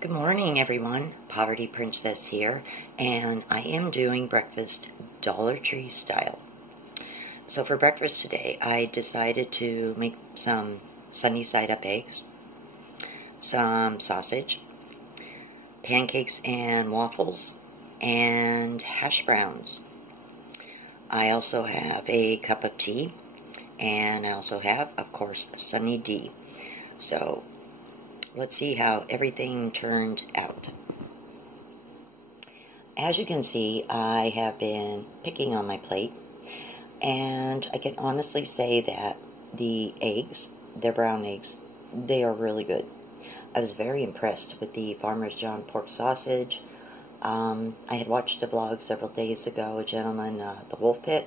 Good morning, everyone. Poverty Princess here, and I am doing breakfast Dollar Tree style. So for breakfast today, I decided to make some sunny side up eggs, some sausage, pancakes and waffles, and hash browns. I also have a cup of tea, and I also have, of course, Sunny D. So let's see how everything turned out. As you can see, I have been picking on my plate, and I can honestly say that the eggs, they're brown eggs, they are really good. I was very impressed with the Farmer's John pork sausage. I had watched a vlog several days ago, a gentleman, the Wolf Pit,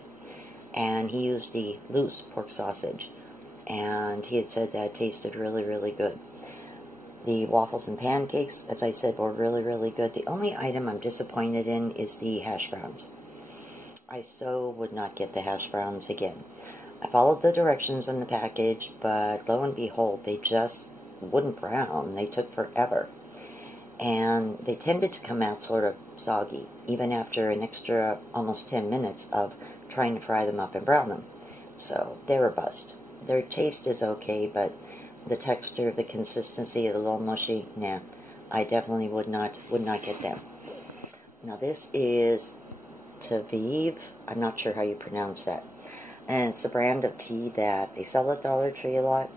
and he used the loose pork sausage, and he had said that it tasted really, really good. The waffles and pancakes, as I said, were really, really good. The only item I'm disappointed in is the hash browns. I so would not get the hash browns again. I followed the directions on the package, but lo and behold, they just wouldn't brown. They took forever. And they tended to come out sort of soggy, even after an extra almost 10 minutes of trying to fry them up and brown them. So they were a bust. Their taste is okay, but the texture, the consistency, a little mushy, nah, I definitely would not get them. Now this is Taviv, I'm not sure how you pronounce that, and it's a brand of tea that they sell at Dollar Tree a lot.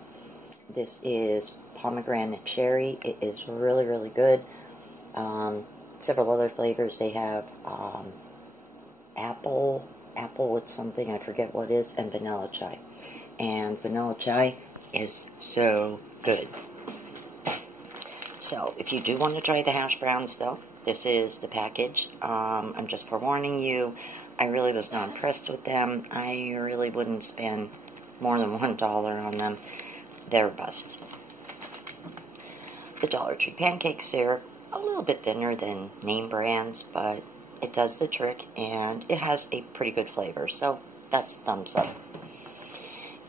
This is pomegranate cherry. It is really, really good. Several other flavors. They have apple with something, I forget what it is, and vanilla chai. And vanilla chai is so good. So, if you do want to try the hash browns, though, this is the package. I'm just forewarning you, I really was not impressed with them. I really wouldn't spend more than $1 on them. They're a bust. The Dollar Tree pancake syrup, a little bit thinner than name brands, but it does the trick, and it has a pretty good flavor, so that's thumbs up.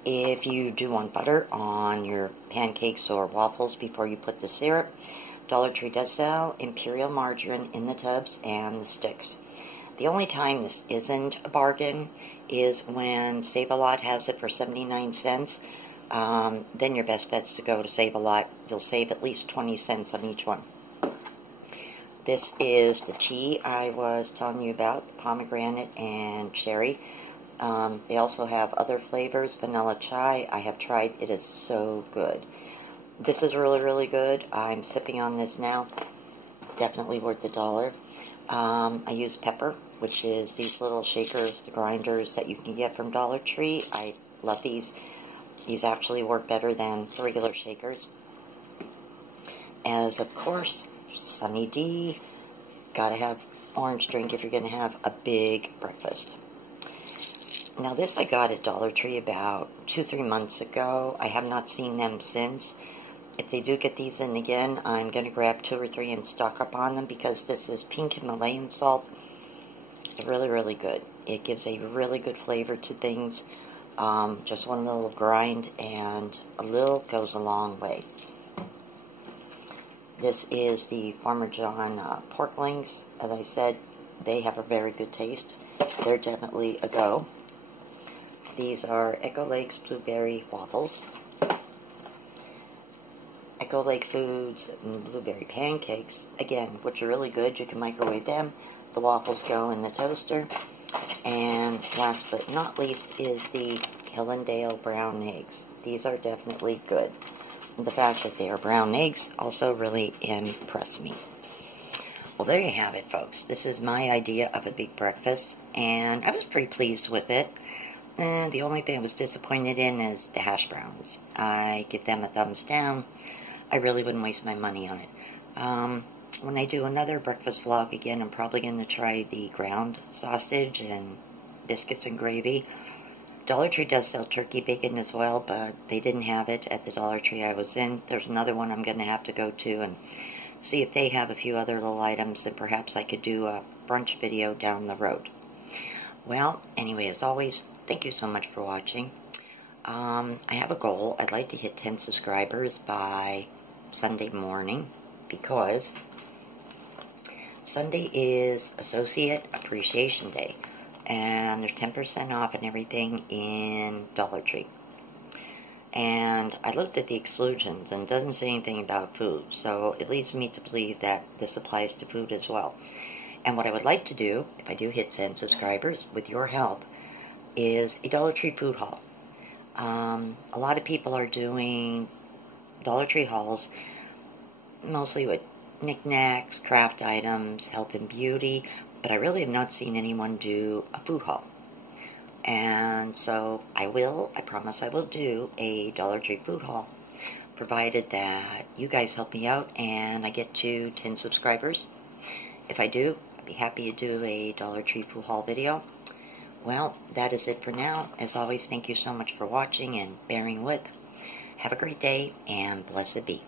If you do want butter on your pancakes or waffles before you put the syrup, Dollar Tree does sell Imperial margarine in the tubs and the sticks. The only time this isn't a bargain is when Save-A-Lot has it for 79 cents. Then your best bet's to go to Save-A-Lot. You'll save at least 20 cents on each one. This is the tea I was telling you about, the pomegranate and cherry. They also have other flavors, vanilla chai. I have tried. It is so good. This is really, really good. I'm sipping on this now. Definitely worth the $1. I use pepper, which is these little shakers, the grinders that you can get from Dollar Tree. I love these. These actually work better than the regular shakers. As, of course, Sunny D. Gotta have orange drink if you're going to have a big breakfast. Now this I got at Dollar Tree about 2-3 months ago. I have not seen them since. If they do get these in again, I'm going to grab 2 or 3 and stock up on them because this is pink Himalayan salt. It's really, really good. It gives a really good flavor to things. Just one little grind and a little goes a long way. This is the Farmer John pork links. As I said, they have a very good taste. They're definitely a go. These are Echo Lake's blueberry waffles. Echo Lake Foods blueberry pancakes. Again, which are really good. You can microwave them. The waffles go in the toaster. And last but not least is the Hillendale brown eggs. These are definitely good. The fact that they are brown eggs also really impressed me. Well, there you have it, folks. This is my idea of a big breakfast, and I was pretty pleased with it. And the only thing I was disappointed in is the hash browns. I give them a thumbs down. I really wouldn't waste my money on it. When I do another breakfast vlog again, I'm probably going to try the ground sausage and biscuits and gravy. Dollar Tree does sell turkey bacon as well, but they didn't have it at the Dollar Tree I was in. There's another one I'm going to have to go to and see if they have a few other little items, and perhaps I could do a brunch video down the road. Well, anyway, as always, thank you so much for watching. I have a goal. I'd like to hit 10 subscribers by Sunday morning. because Sunday is Associate Appreciation Day, and there's 10% off and everything in Dollar Tree. And I looked at the exclusions, and it doesn't say anything about food, so it leads me to believe that this applies to food as well. And what I would like to do, if I do hit 10 subscribers, with your help, is a Dollar Tree food haul. A lot of people are doing Dollar Tree hauls, mostly with knickknacks, craft items, health and beauty, but I really have not seen anyone do a food haul. And so I promise I will do a Dollar Tree food haul, provided that you guys help me out and I get to 10 subscribers. If I do, I'd be happy to do a Dollar Tree food haul video. Well, that is it for now. As always, thank you so much for watching and bearing with. Have a great day, and blessed be.